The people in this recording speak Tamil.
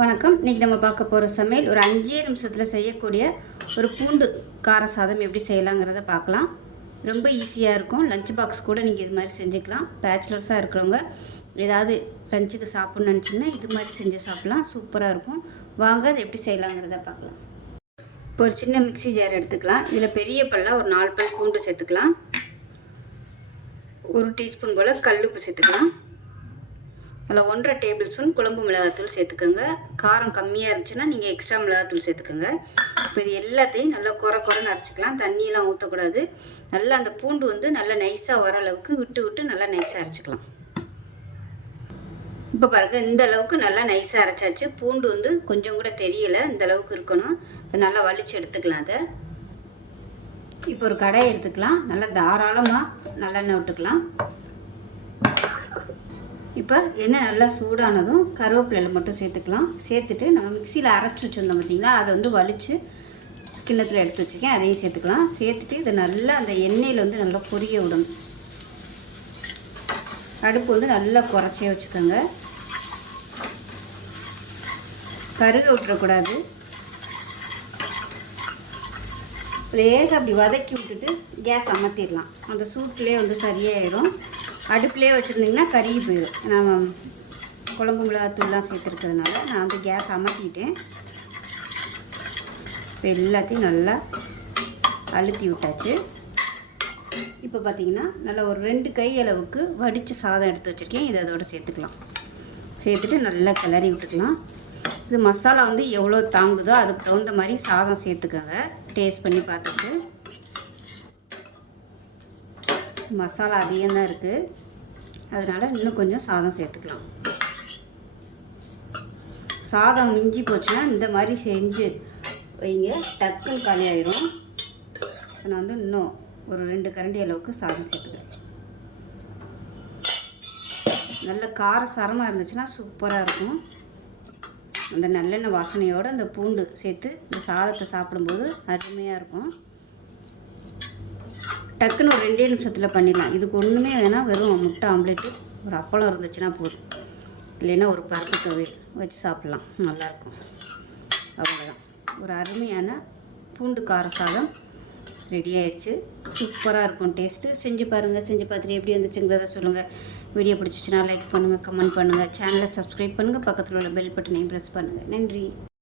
வணக்கம். இன்றைக்கி நம்ம பார்க்க போகிற சமையல் ஒரு 5 நிமிஷத்தில் செய்யக்கூடிய ஒரு பூண்டு கார சாதம் எப்படி செய்யலாங்கிறத பார்க்கலாம். ரொம்ப ஈஸியாக இருக்கும். லஞ்ச் பாக்ஸ் கூட நீங்கள் இது மாதிரி செஞ்சுக்கலாம். பேச்சுலர்ஸாக இருக்கிறவங்க ஏதாவது லஞ்சுக்கு சாப்பிட்ணுன்னு நினச்சிங்கன்னா இது மாதிரி செஞ்சு சாப்பிட்லாம். சூப்பராக இருக்கும். வாங்க அதை எப்படி செய்யலாங்கிறத பார்க்கலாம். இப்போ ஒரு சின்ன மிக்ஸி ஜார் எடுத்துக்கலாம். இதில் பெரிய பல்லாக ஒரு 4 பல் பூண்டு சேர்த்துக்கலாம். 1 டீஸ்பூன் போல் கல்லுப்பு சேர்த்துக்கலாம். அதில் 1.5 டேபிள் ஸ்பூன் குழம்பு மிளகாத்தூள் சேர்த்துக்கோங்க. காரம் கம்மியாக இருந்துச்சுன்னா நீங்கள் எக்ஸ்ட்ரா மிளகாத்தூள் சேர்த்துக்கோங்க. இப்போ இது எல்லாத்தையும் நல்லா குறைன்னு அரைச்சிக்கலாம். தண்ணியெலாம் ஊற்றக்கூடாது. நல்லா அந்த பூண்டு நல்லா நைஸாக வர அளவுக்கு விட்டு நல்லா நைஸாக அரைச்சிக்கலாம். இப்போ பாருங்கள், இந்த அளவுக்கு நல்லா நைஸாக அரைச்சாச்சு. பூண்டு கொஞ்சம் கூட தெரியலை, இந்த அளவுக்கு இருக்கணும். இப்போ நல்லா வலிச்சு எடுத்துக்கலாம். அதை இப்போ ஒரு கடாயை எடுத்துக்கலாம். நல்லா தாராளமாக நல்லெண்ணெய் விட்டுக்கலாம். இப்போ எண்ணெய் நல்லா சூடானதும் கருவேப்பிலையில் மட்டும் சேர்த்துக்கலாம். சேர்த்துட்டு நம்ம மிக்சியில் அரைச்சி வச்சுருந்தோம் பார்த்திங்களா, அதை வலித்து கிண்ணத்தில் எடுத்து வச்சுக்கேன். அதையும் சேர்த்துக்கலாம். சேர்த்துட்டு இதை நல்லா அந்த எண்ணெயில் நல்லா பொரிய விடணும். அடுப்பு நல்லா குறைச்சே வச்சுக்கோங்க. கருக விட்டுறக்கூடாது. லேசாக அப்படி வதக்கி விட்டுட்டு கேஸ் அமர்த்திடலாம். அந்த சூட்லேயே சரியாயிடும். அடுப்புலேயே வச்சுருந்திங்கன்னா கருகி போயிடும். நம்ம குழம்பு மிளகாத்தூள்லாம் சேர்த்துருக்கிறதுனால நான் கேஸ் அமர்த்திட்டேன். இப்போ எல்லாத்தையும் நல்லா அழுத்தி விட்டாச்சு. இப்போ பார்த்திங்கன்னா நல்லா ஒரு 2 கை அளவுக்கு வடித்து சாதம் எடுத்து வச்சுருக்கேன். இதை அதோடு சேர்த்துக்கலாம். சேர்த்துட்டு நல்லா கிளறி விட்டுக்கலாம். இது மசாலா எவ்வளோ தாங்குதோ அதுக்கு தகுந்த மாதிரி சாதம் சேர்த்துக்கோங்க. டேஸ்ட் பண்ணி பார்த்துட்டு மசாலா அதிகம்தான் இருக்குது, அதனால் இன்னும் கொஞ்சம் சாதம் சேர்த்துக்கலாம். சாதம் மிஞ்சி போச்சுன்னா இந்த மாதிரி செஞ்சு வைங்க, டக்குன்னு காலியாயிரும். நான் இன்னும் ஒரு 2 கரண்டி அளவுக்கு சாதம் சேர்த்துக்கிறேன். நல்ல கார சாரமாக இருந்துச்சுன்னா சூப்பராக இருக்கும். அந்த நல்லெண்ணெய் வாசனையோடு அந்த பூண்டு சேர்த்து இந்த சாதத்தை சாப்பிடும்போது அருமையாக இருக்கும். டக்குன்னு ஒரு 2 நிமிஷத்தில் பண்ணிடலாம். இதுக்கு ஒன்றுமே வேணால் வெறும் முட்டை ஆம்லேட்டு ஒரு அப்பளம் இருந்துச்சுன்னா போதும். இல்லைன்னா ஒரு பருப்பு துவையல் வச்சு சாப்பிட்லாம், நல்லாயிருக்கும். அவ்வளோதான், ஒரு அருமையான பூண்டு கார சாதம் ரெடி ஆயிடுச்சு. சூப்பராக இருக்கும் டேஸ்ட்டு. செஞ்சு பாருங்கள். செஞ்சு பார்த்துட்டு எப்படி வந்துச்சுங்கிறத சொல்லுங்கள். வீடியோ பிடிச்சிச்சின்னா லைக் பண்ணுங்கள், கமெண்ட் பண்ணுங்கள், சேனலை சப்ஸ்கிரைப் பண்ணுங்கள், பக்கத்தில் உள்ள பெல் பட்டனையும் ப்ரெஸ் பண்ணுங்கள். நன்றி.